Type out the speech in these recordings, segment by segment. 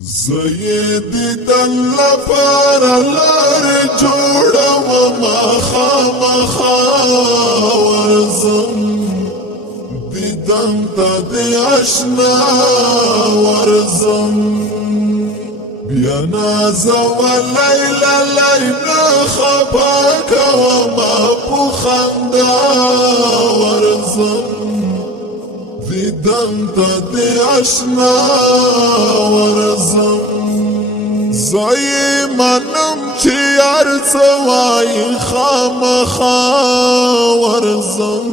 زيدي دل لار جوړه وما خامخا ورزم دیدم تا دی اشنا ورزم بیا نازا و لیلا لیلا خباک وما پخندا ورزم دیدم تا دی اشنا ورزم زوی منم چی ارزوائی خامخا ورزم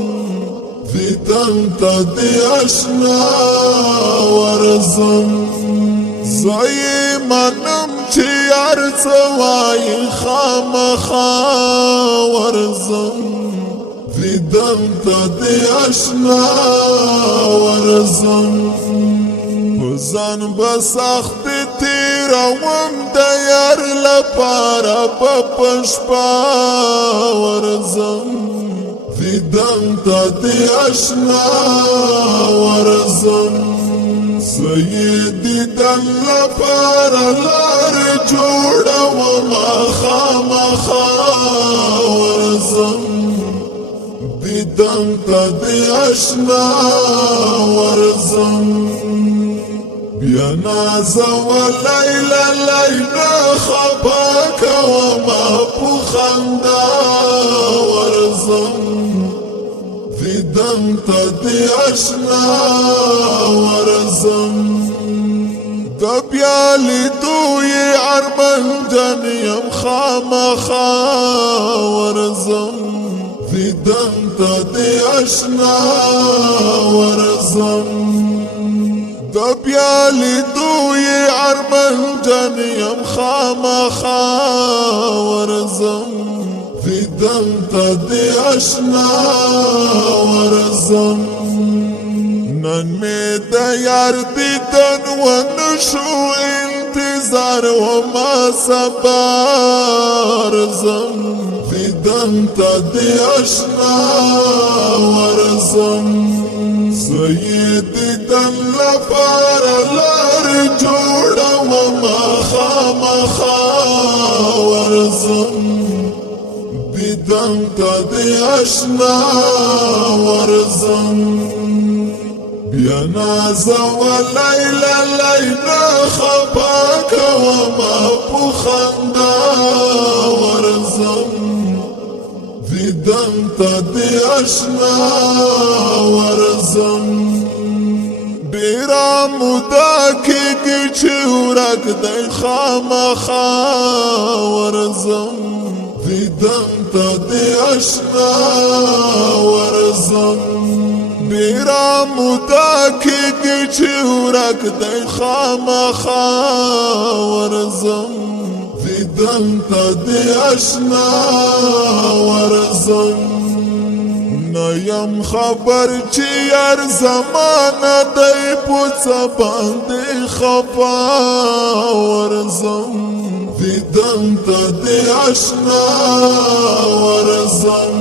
دیدم تا دی اشنا ورزم زوی منم چی ارزوائی خامخا ورزم دیدم تا دی اشنا ورزم بزن بسخت تیروم د یار لپاره په پشپا ورزم دیدم تا دی اشنا ورزم سیدی دل لپاره لار جوړه وما خامخا ورزم دیدم تا دی اشنا ورزم بیا نازا و لیلا لیلا خباک وما پخندا ورزم دیدم تا دی اشنا ورزم دا بیا لیدوی ارمن جنیم خامخا ورزم دیدم تا دی اشنا ورزم دا بیا لیدوی ارمن جنیم خامخا ورزم دیدم تا دی اشنا ورزم نن می دا یار دیدن و نشو انتظار و ما سبا ورزم دیدم تا دی اشنا ورزم سیدی دل لپاره لار جوړه وما خامخا ورزم دیدم تا دی اشنا ورزم بیا نازا و لیلا لیلا خباک وما پخندا ورزم دیدم تا دی اشنا ورزم بیرا مودا کېږي چې ورک دی خامخا ورزم دیدم تا دی اشنا ورزم بیرا مودا کېږي چې ورک دی خامخا ورزم دیدم تا دی اشنا ورزم نیم خبر چې یار زمانه دی پوڅه باندې خفا ورزم دیدم تا دی اشنا ورزم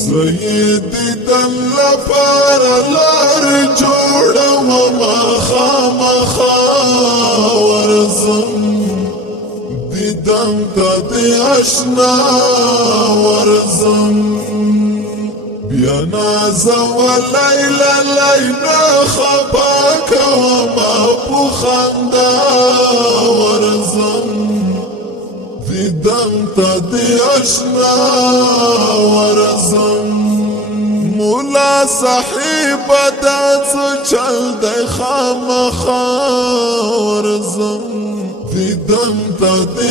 سیدی دل لپاره لار جوړه وما خامخا ورزم دیدم تا دی اشنا ورزم بیا نازا و لیلا لیلا خباک وما پخندا ورزم دیدم تا دی اشنا ورزم مولا صاحب دا څه چل دی خامخا ورزم دیدم تا دی